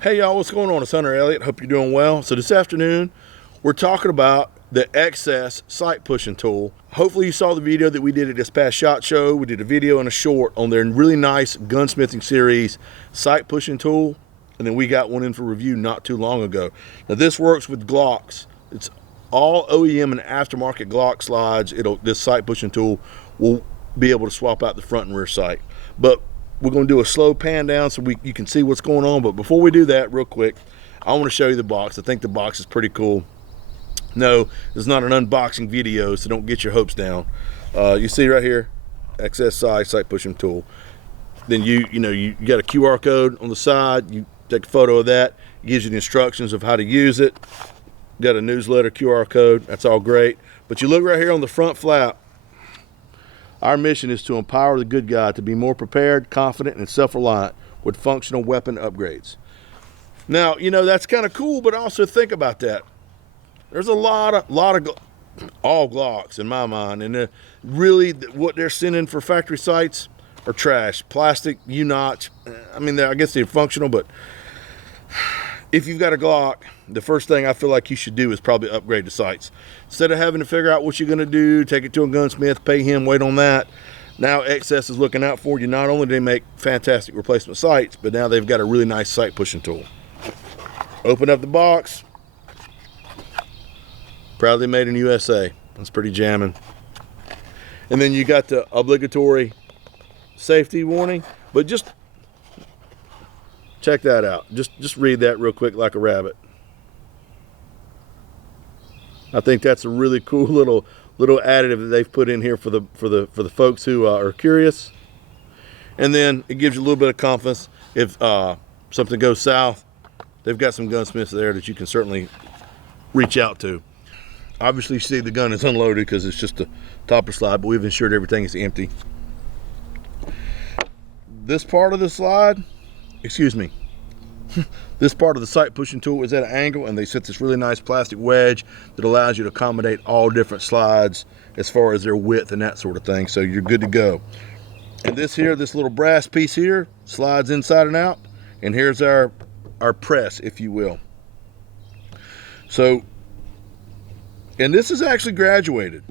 Hey y'all, what's going on? It's Hunter Elliott. Hope you're doing well. So this afternoon, we're talking about the XS sight pushing tool. Hopefully you saw the video that we did at this past SHOT Show. We did a video and a short on their really nice gunsmithing series sight pushing tool. And then we got one in for review not too long ago. Now this works with Glocks. It's all OEM and aftermarket Glock slides. This sight pushing tool will be able to swap out the front and rear sight. But we're going to do a slow pan down so you can see what's going on. But before we do that, real quick, I want to show you the box. I think the box is pretty cool. No, it's not an unboxing video, so don't get your hopes down. You see right here, XS sight pushing tool. Then you got a QR code on the side. You take a photo of that. It gives you the instructions of how to use it. Got a newsletter QR code. That's all great. But you look right here on the front flap. Our mission is to empower the good guy to be more prepared, confident, and self-reliant with functional weapon upgrades. Now, that's kind of cool, but also think about that. There's a lot of all Glocks in my mind, and really what they're sending for factory sights are trash, plastic, U-notch. I mean, I guess they're functional, but if you've got a Glock, the first thing I feel like you should do is probably upgrade the sights. Instead of having to figure out what you're going to do, take it to a gunsmith, pay him, wait on that. Now XS is looking out for you. Not only do they make fantastic replacement sights, but now they've got a really nice sight pushing tool. Open up the box. Proudly made in USA. That's pretty jamming. And then you got the obligatory safety warning, but just check that out. Just read that real quick like a rabbit. I think that's a really cool little additive that they've put in here for the folks who are curious. And then it gives you a little bit of confidence if something goes south. They've got some gunsmiths there that you can certainly reach out to. Obviously, you see the gun is unloaded because it's just a topper slide, but we've ensured everything is empty. This part of the slide, this part of the sight pushing tool is at an angle, and they set this really nice plastic wedge that allows you to accommodate all different slides as far as their width and that sort of thing, so you're good to go. And this little brass piece here slides inside and out, and here's our press, if you will. So, and this is actually graduated.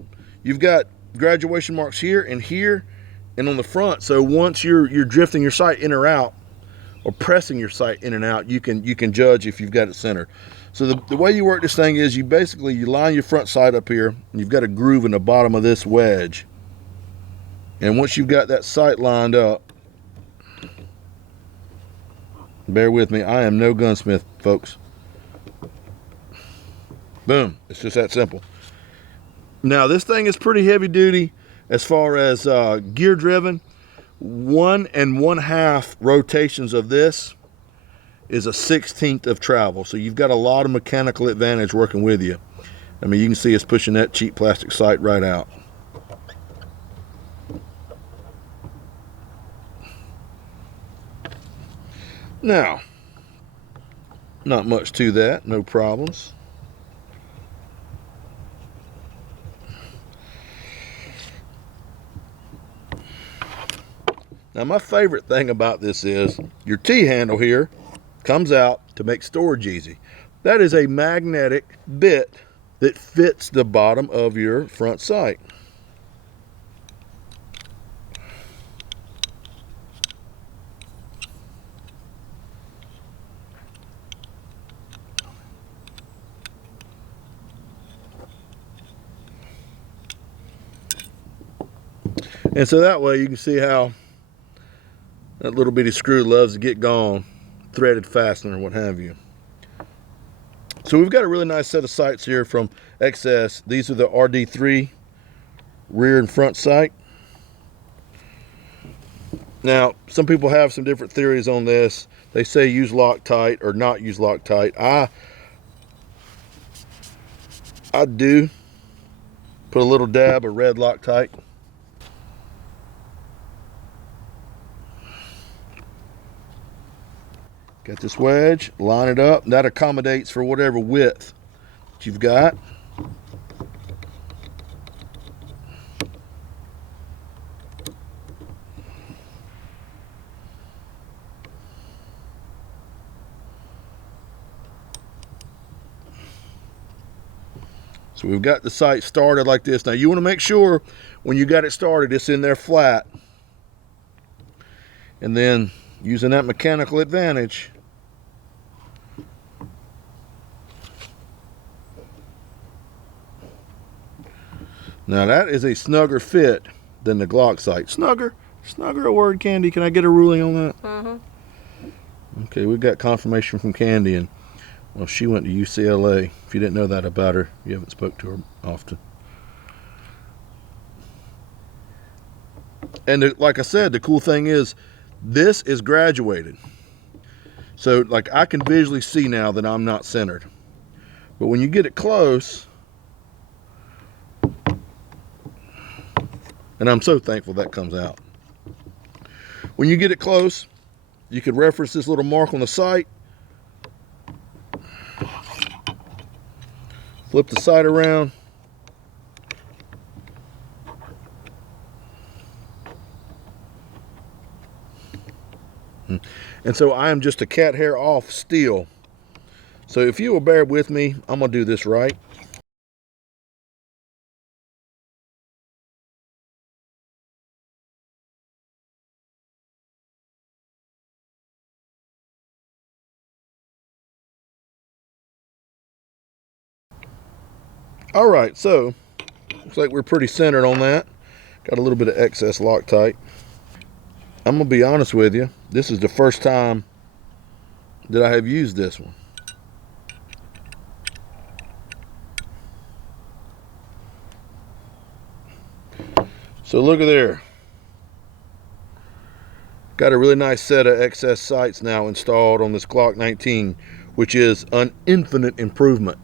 You've got graduation marks here and on the front, so once you're drifting your sight in or out, or pressing your sight in and out, you can judge if you've got it centered. So the way you work this thing is you line your front sight up here, and you've got a groove in the bottom of this wedge. And once you've got that sight lined up, bear with me, I am no gunsmith, folks. Boom, it's just that simple. Now this thing is pretty heavy duty as far as gear driven. 1 1/2 rotations of this is a 1/16 of travel, so you've got a lot of mechanical advantage working with you. I mean, you can see us pushing that cheap plastic sight right out. Now, not much to that, no problems. Now my favorite thing about this is your T-handle here comes out to make storage easy. That is a magnetic bit that fits the bottom of your front sight. And so that way you can see how that little bitty screw loves to get gone, threaded fastener, what have you. So we've got a really nice set of sights here from XS. These are the RD3 rear and front sight. Now, some people have some different theories on this. They say use Loctite or not use Loctite. I do put a little dab of red Loctite. Got this wedge, line it up. That accommodates for whatever width that you've got. So we've got the sight started like this. Now you want to make sure when you got it started, it's in there flat. And then using that mechanical advantage, now that is a snugger fit than the Glock sight. Snugger a word, Candy? Can I get a ruling on that? Okay, we got confirmation from Candy, and well, she went to UCLA. If you didn't know that about her, you haven't spoke to her often. And like I said, the cool thing is this is graduated. So like I can visually see now that I'm not centered. But when you get it close, and I'm so thankful that comes out. When you get it close, you could reference this little mark on the sight. Flip the sight around. And so I am just a cat hair off still. So if you will bear with me, I'm gonna do this right. All right, so looks like we're pretty centered on that. Got a little bit of excess Loctite. I'm gonna be honest with you, this is the first time that I have used this one. So look at there. Got a really nice set of excess sights now installed on this Glock 19, which is an infinite improvement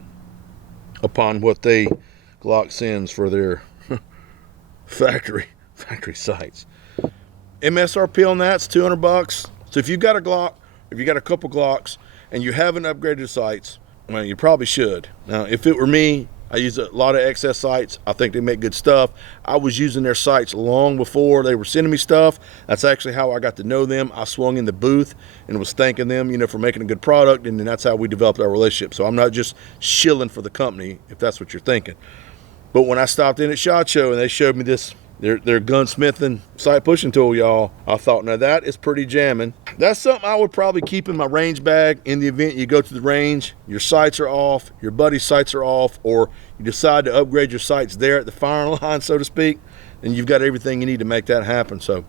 upon what Glock sends for their factory sights. MSRP on that's 200 bucks. So if you've got a Glock, if you got a couple Glocks and you haven't upgraded sights, well, you probably should. Now, if it were me, I use a lot of excess sights. I think they make good stuff. I was using their sights long before they were sending me stuff. That's actually how I got to know them. I swung in the booth and was thanking them, you know, for making a good product, and then that's how we developed our relationship. So I'm not just shilling for the company, if that's what you're thinking. But when I stopped in at SHOT Show and they showed me this, their gunsmithing sight pushing tool, y'all, I thought, now that is pretty jamming. That's something I would probably keep in my range bag in the event you go to the range, your sights are off, your buddy's sights are off, or you decide to upgrade your sights there at the firing line, so to speak, and you've got everything you need to make that happen. So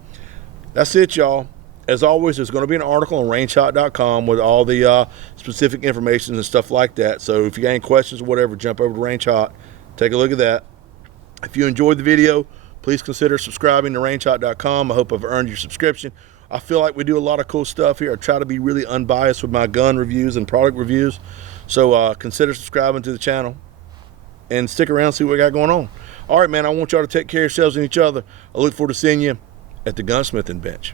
that's it, y'all. As always, there's going to be an article on rangehot.com with all the specific information and stuff like that. So if you got any questions or whatever, jump over to Rangehot, take a look at that. If you enjoyed the video, please consider subscribing to rangehot.com. I hope I've earned your subscription. I feel like we do a lot of cool stuff here. I try to be really unbiased with my gun reviews and product reviews. So consider subscribing to the channel and stick around and see what we got going on. All right, man, I want y'all to take care of yourselves and each other. I look forward to seeing you at the gunsmithing bench.